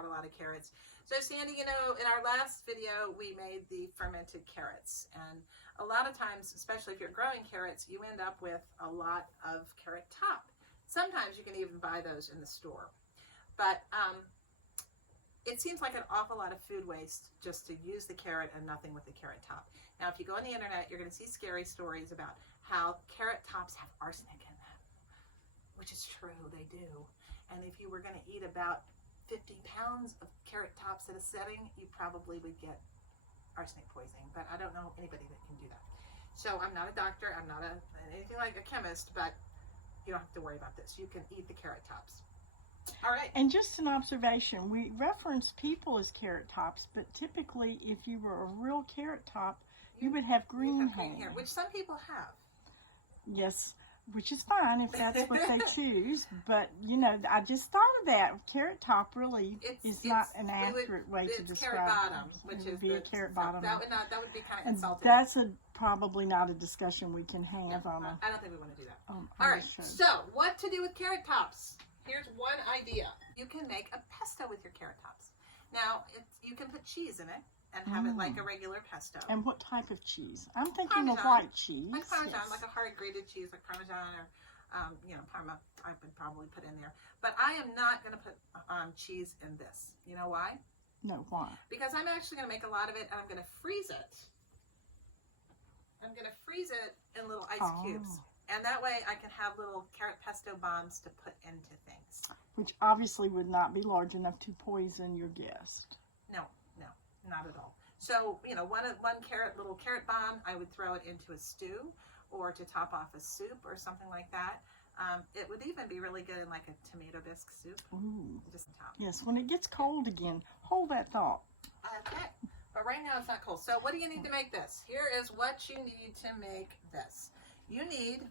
out a lot of carrots. So Sandy, you know, in our last video, we made the fermented carrots. And a lot of times, especially if you're growing carrots, you end up with a lot of carrot top. Sometimes you can even buy those in the store. But it seems like an awful lot of food waste just to use the carrot and nothing with the carrot top. Now, if you go on the internet, you're going to see scary stories about how carrot tops have arsenic in them, which is true, they do. And if you were going to eat about 50 pounds of carrot tops at a setting, you probably would get arsenic poisoning, but I don't know anybody that can do that. So I'm not a doctor, I'm not anything like a chemist, but you don't have to worry about this. You can eat the carrot tops. All right. And just an observation, we reference people as carrot tops, but typically if you were a real carrot top, you would have green hair. Which some people have. Yes, which is fine if that's what they choose. But, you know, I just thought of that. Carrot top really is not an accurate way to describe carrot bottom, which would be a carrot bottom. That would be kind of insulting. That's probably not a discussion we can have on a... I don't think we want to do that. All right, so what to do with carrot tops? Here's one idea. You can make a pesto with your carrot tops. Now, you can put cheese in it and have it like a regular pesto. And what type of cheese? I'm thinking Parmesan, of white cheese. Like Parmesan, like a hard grated cheese, like Parmesan or, you know, Parma, I would probably put in there. But I am not going to put cheese in this. You know why? No, why? Because I'm actually going to make a lot of it and I'm going to freeze it. I'm going to freeze it in little ice cubes. And that way I can have little carrot pesto bombs to put into things. Which obviously would not be large enough to poison your guest. No, not at all. So, you know, one little carrot bomb, I would throw it into a stew or to top off a soup or something like that. It would even be really good in like a tomato bisque soup. Ooh. Just on top. Yes, when it gets cold again, hold that thought. Okay, but right now it's not cold. So what do you need to make this? Here is what you need to make this. You need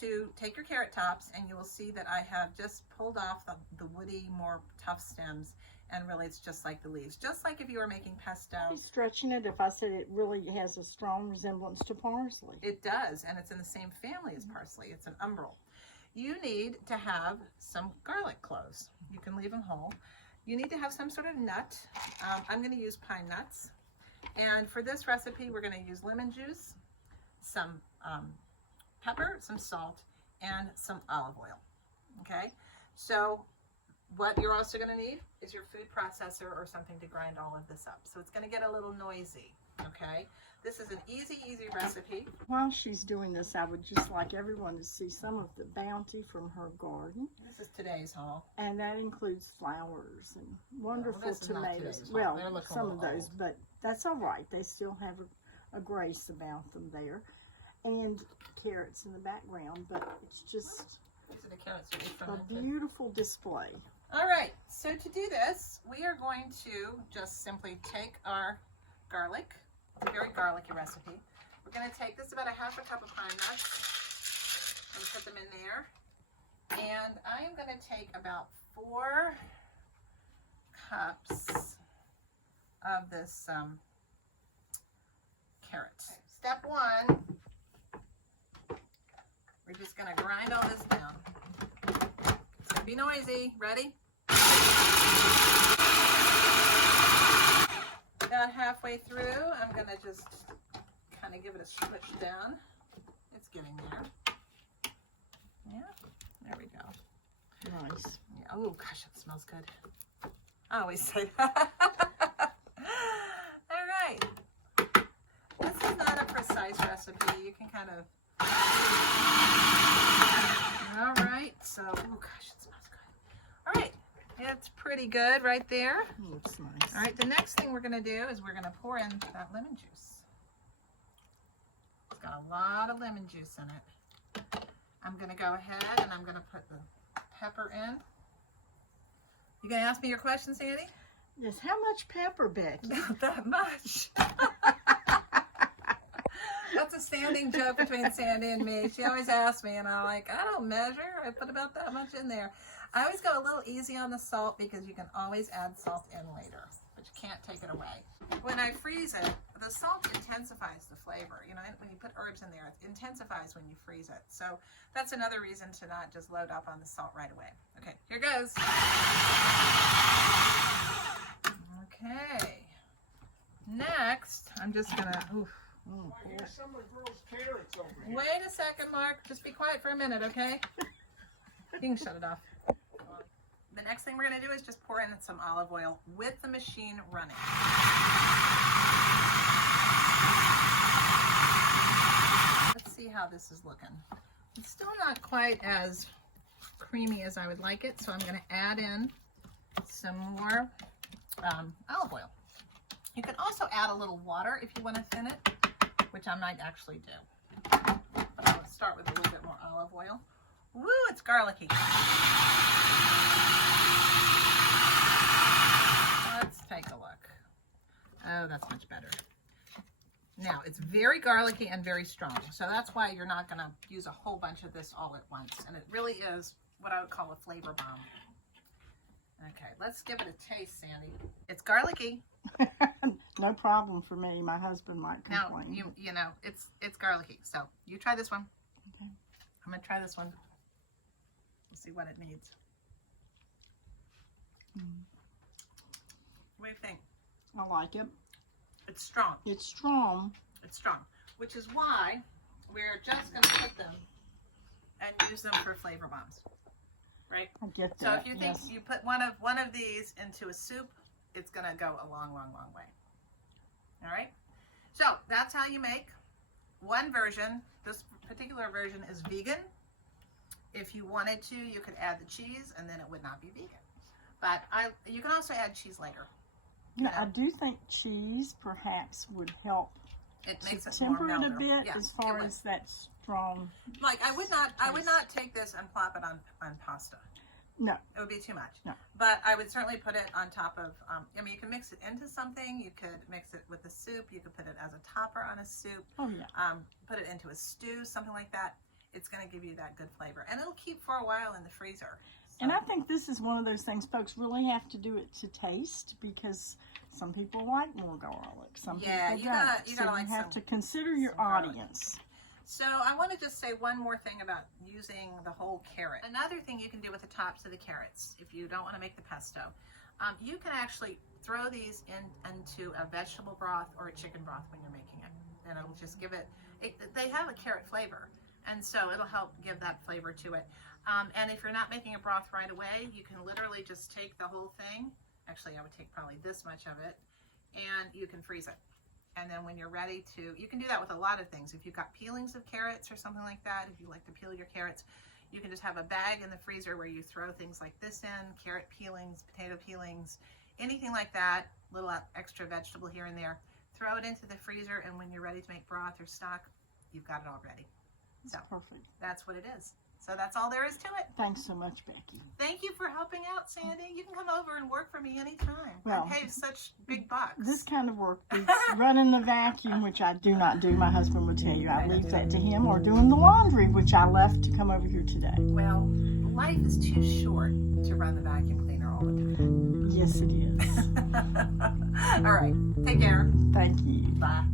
to take your carrot tops, and you will see that I have just pulled off the woody, more tough stems, and really it's just like the leaves. Just like if you were making pesto. I'd be stretching it if I said it really has a strong resemblance to parsley. It does, and it's in the same family as parsley. It's an umbral. You need to have some garlic cloves. You can leave them whole. You need to have some sort of nut. I'm going to use pine nuts. And for this recipe, we're going to use lemon juice, some pepper, some salt, and some olive oil. Okay, so what you're also going to need is your food processor or something to grind all of this up. So it's going to get a little noisy. Okay, this is an easy recipe. While she's doing this, I would just like everyone to see some of the bounty from her garden. This is today's haul. And that includes flowers and wonderful tomatoes. Well, some of those, but that's all right. They still have a grace about them there. And carrots in the background, but it's just these are the carrots a beautiful display. All right, so to do this, we are going to just simply take our garlic. It's a very garlicky recipe. We're going to take this about a half a cup of pine nuts and put them in there. And I am going to take about 4 cups of this carrot. Step 1. We're just going to grind all this down. It's going to be noisy. Ready? About halfway through, I'm going to just kind of give it a switch down. It's getting there. Yeah, there we go. Nice. Yeah. Oh, gosh, that smells good. I always say that. All right. This is not a precise recipe. You can kind of... All right, so, oh gosh, it smells good. All right, it's pretty good right there. Looks nice. All right, the next thing we're going to do is we're going to pour in that lemon juice. It's got a lot of lemon juice in it. I'm going to go ahead and I'm going to put the pepper in. You going to ask me your question, Sandy? Yes, how much pepper, Becky? Not that much. That's a standing joke between Sandy and me. She always asks me, and I'm like, I don't measure. I put about that much in there. I always go a little easy on the salt because you can always add salt in later, which you can't take it away. When I freeze it, the salt intensifies the flavor. You know, when you put herbs in there, it intensifies when you freeze it. So that's another reason to not just load up on the salt right away. Okay, here goes. Okay. Next, I'm just gonna. Oof. I hear some of the girls' carrots over here. Wait a second, Mark. Just be quiet for a minute, okay? You can shut it off. The next thing we're going to do is just pour in some olive oil with the machine running. Let's see how this is looking. It's still not quite as creamy as I would like it, so I'm going to add in some more olive oil. You can also add a little water if you want to thin it, which I might actually do. But I'll start with a little bit more olive oil. Woo, it's garlicky. Let's take a look. Oh, that's much better. Now, it's very garlicky and very strong, so that's why you're not going to use a whole bunch of this all at once. And it really is what I would call a flavor bomb. Okay, let's give it a taste, Sandy. It's garlicky. No problem for me. My husband might complain. Now, you know, it's garlicky. So you try this one. Okay. I'm going to try this one. We'll see what it needs. What do you think? I like it. It's strong. It's strong. It's strong, which is why we're just going to put them and use them for flavor bombs, right? I get that. So if you think yes. you put one of these into a soup, it's going to go a long, long, long way. All right? So that's how you make one version. This particular version is vegan. If you wanted to, you could add the cheese, and then it would not be vegan. But you can also add cheese later. Yeah, I do think cheese perhaps would help. It makes to it temper more it a mellow. bit Yeah, as far as that strong. Like I would not take this and plop it on pasta. No. It would be too much. No. But I would certainly put it on top of, I mean, you can mix it into something. You could mix it with a soup. You could put it as a topper on a soup. Oh, yeah. Put it into a stew, something like that. It's going to give you that good flavor. And it'll keep for a while in the freezer. So. And I think this is one of those things folks really have to do it to taste, because some people like more garlic. Some people don't. You gotta so like you have some, to consider your garlic. Audience. So I want to just say one more thing about using the whole carrot. Another thing you can do with the tops of the carrots, if you don't want to make the pesto, you can actually throw these into a vegetable broth or a chicken broth when you're making it. And it'll just give it, they have a carrot flavor. And so it'll help give that flavor to it. And if you're not making a broth right away, you can literally just take the whole thing. Actually, I would take probably this much of it, and you can freeze it. And then when you're ready to, you can do that with a lot of things. If you've got peelings of carrots or something like that, if you like to peel your carrots, you can just have a bag in the freezer where you throw things like this in, carrot peelings, potato peelings, anything like that, little extra vegetable here and there. Throw it into the freezer, and when you're ready to make broth or stock, you've got it all ready. So Perfect. That's what it is. So that's all there is to it. Thanks so much, Becky. Thank you for helping out, Sandy. You can come over and work for me anytime. Well, I pay such big bucks. This kind of work beats running the vacuum, which I do not do. My husband would tell you I leave that to him, or doing the laundry, which I left to come over here today. Well, life is too short to run the vacuum cleaner all the time. Yes, it is. All right. Take care. Thank you. Bye.